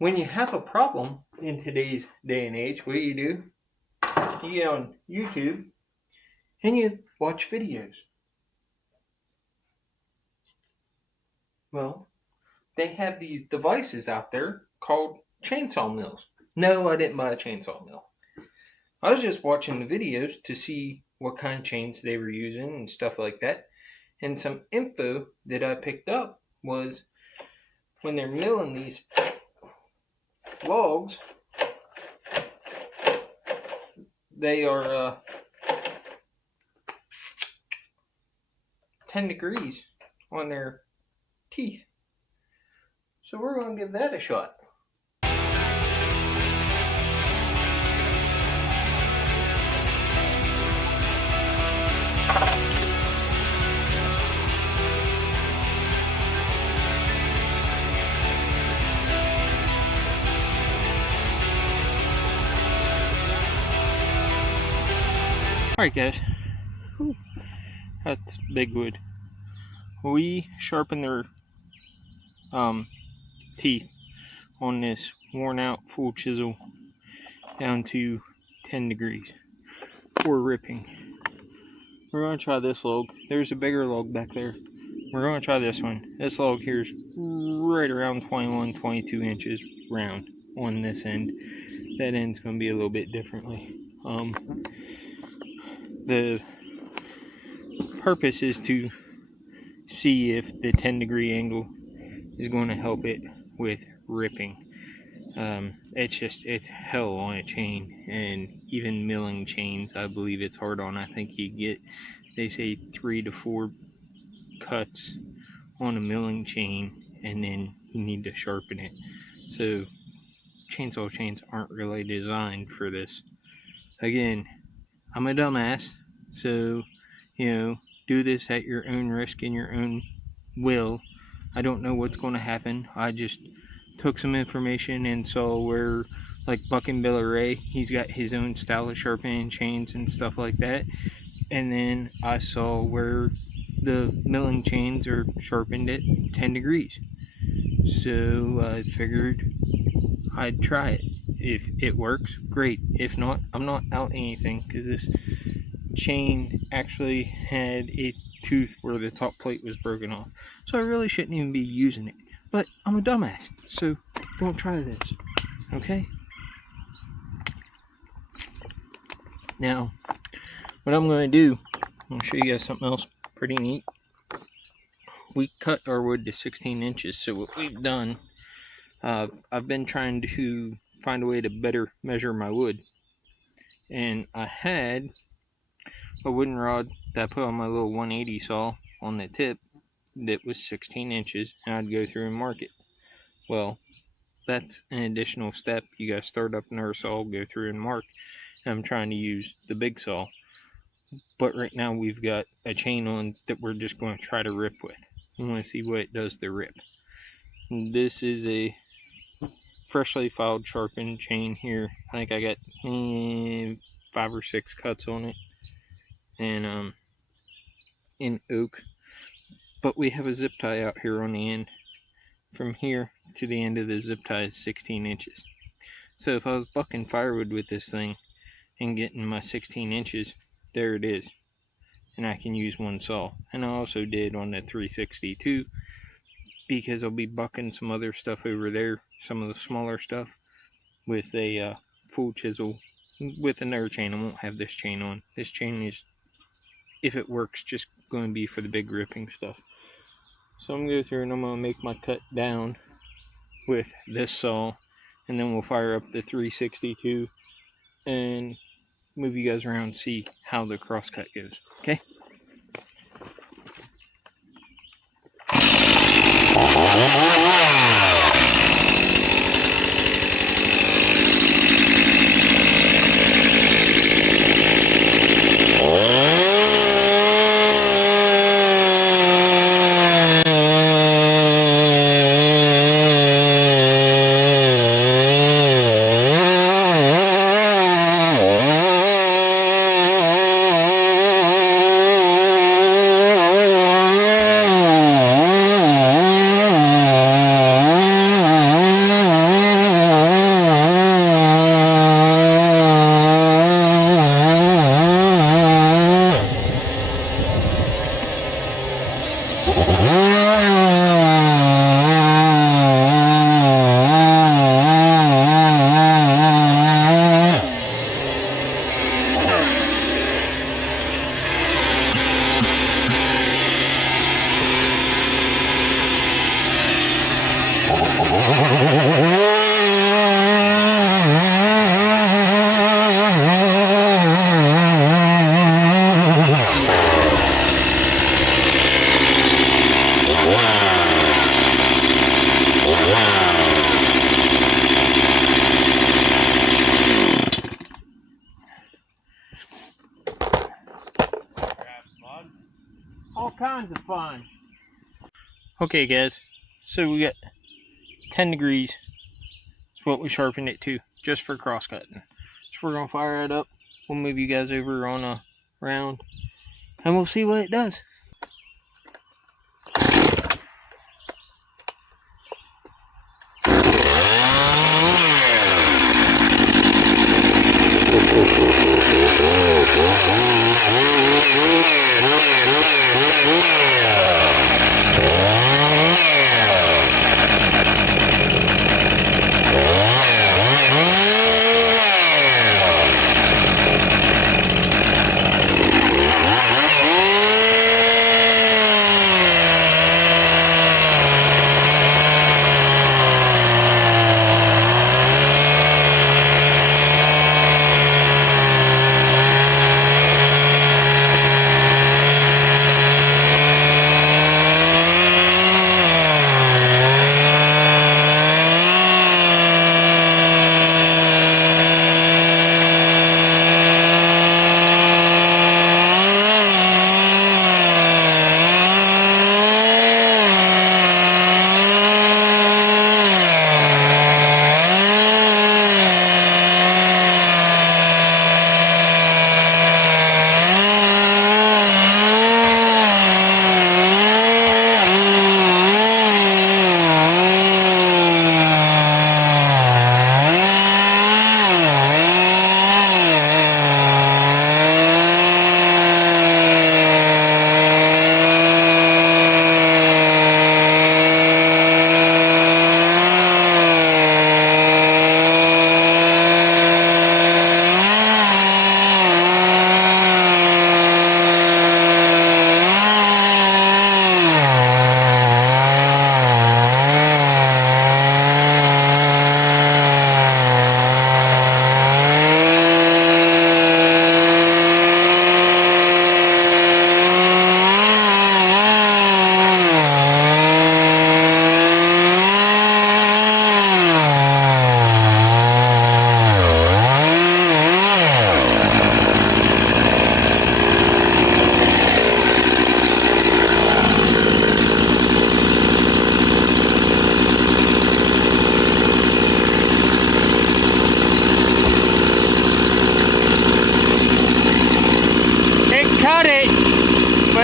when you have a problem in today's day and age, what do? You get on YouTube and you watch videos. Well, they have these devices out there called chainsaw mills. No, I didn't buy a chainsaw mill. I was just watching the videos to see what kind of chains they were using and stuff like that. And some info that I picked up was when they're milling these logs, they are 10 degrees on their teeth. So we're going to give that a shot. Alright guys, that's big wood. We sharpen their teeth on this worn out full chisel down to 10 degrees for ripping. We're going to try this log. There's a bigger log back there. We're going to try this one. This log here is right around 21, 22 inches round on this end. That end's going to be a little bit differently. The purpose is to see if the 10 degree angle is going to help it with ripping. It's hell on a chain, and even milling chains, I believe it's hard on. I think you get, they say 3 to 4 cuts on a milling chain, and then you need to sharpen it. So chainsaw chains aren't really designed for this. Again, I'm a dumbass, so do this at your own risk and your own will. I don't know what's going to happen. I just took some information and saw where, like Buck and Billy Ray, he's got his own style of sharpening chains and stuff like that. And then I saw where the milling chains are sharpened at 10 degrees. So I figured I'd try it. If it works, great. If not, I'm not out anything, because this chain actually had a tooth where the top plate was broken off. So I really shouldn't even be using it. But I'm a dumbass, so don't try this, okay? Now, what I'm going to do, I'm going to show you guys something else pretty neat. We cut our wood to 16 inches, so what we've done, I've been trying to find a way to better measure my wood. And I had a wooden rod that I put on my little 180 saw on the tip that was 16 inches, and I'd go through and mark it. Well, that's an additional step. You guys start up another saw, go through and mark. And I'm trying to use the big saw. But right now we've got a chain on that we're just going to try to rip with. I want to see what it does to rip. This is a freshly filed sharpened chain here. I think I got 5 or 6 cuts on it, and in oak. But we have a zip tie out here on the end. From here to the end of the zip tie is 16 inches. So if I was bucking firewood with this thing and getting my 16 inches, there it is. And I can use one saw. And I also did on the 362, because I'll be bucking some other stuff over there, some of the smaller stuff, with a full chisel with another chain. I won't have this chain on. This chain is, if it works, just going to be for the big ripping stuff. So I'm going to go through and I'm going to make my cut down with this saw, and then we'll fire up the 362 and move you guys around and see how the crosscut goes. Okay? All kinds of fun. Okay guys, so we got 10 degrees. That's what we sharpened it to, just for cross cutting. So we're gonna fire it up. We'll move you guys over on a round and we'll see what it does.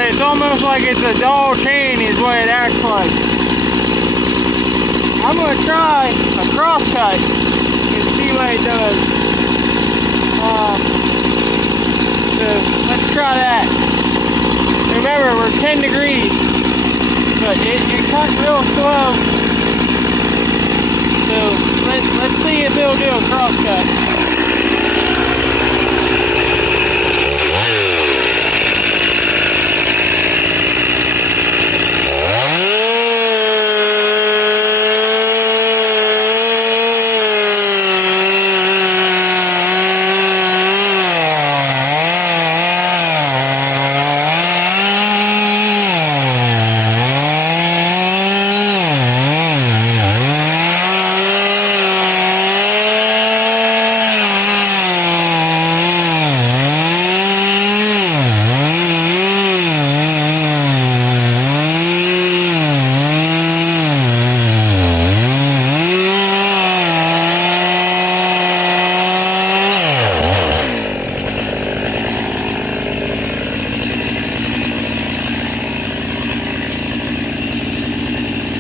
It's almost like it's a dull chain is what it acts like. I'm going to try a cross cut and see what it does. So let's try that. Remember, we're 10 degrees, but it cuts real slow. So let's see if it'll do a cross cut.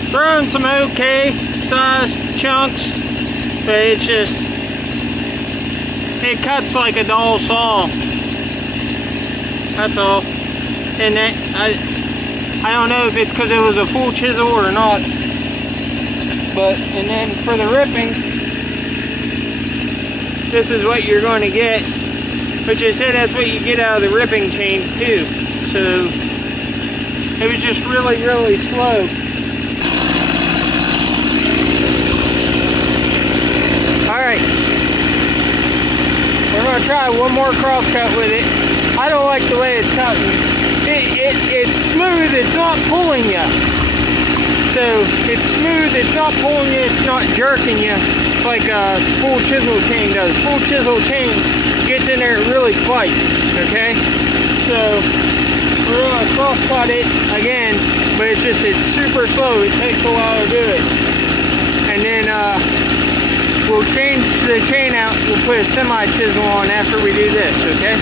Throwing some okay sized chunks, but it's just, it cuts like a dull saw. That's all. And that, I don't know if it's because it was a full chisel or not. But, and then for the ripping, this is what you're going to get. Which I said that's what you get out of the ripping chains too. So, it was just really, really slow. Alright. We're going to try one more cross cut with it. I don't like the way it's cutting. It's smooth, it's not pulling you. So it's smooth, it's not pulling you, it's not jerking you like a full chisel chain does. Full chisel chain gets in there, it really bites, okay? So we're going to cross cut it again, but it's super slow. It takes a while to do it. And then we'll change the chain out. We'll put a semi-chisel on after we do this, okay?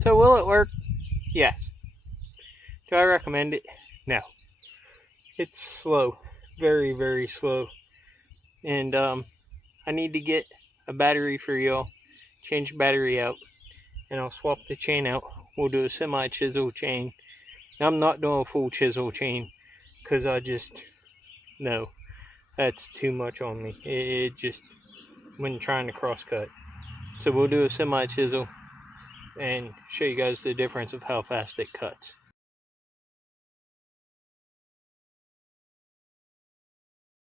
So will it work? Yes. Do I recommend it? No. It's slow. Very, very slow. And I need to get a battery for y'all. Change the battery out. And I'll swap the chain out. We'll do a semi-chisel chain. Now, I'm not doing a full chisel chain. Because I just... No. That's too much on me. It just... when trying to cross cut. So we'll do a semi-chisel. And show you guys the difference of how fast it cuts.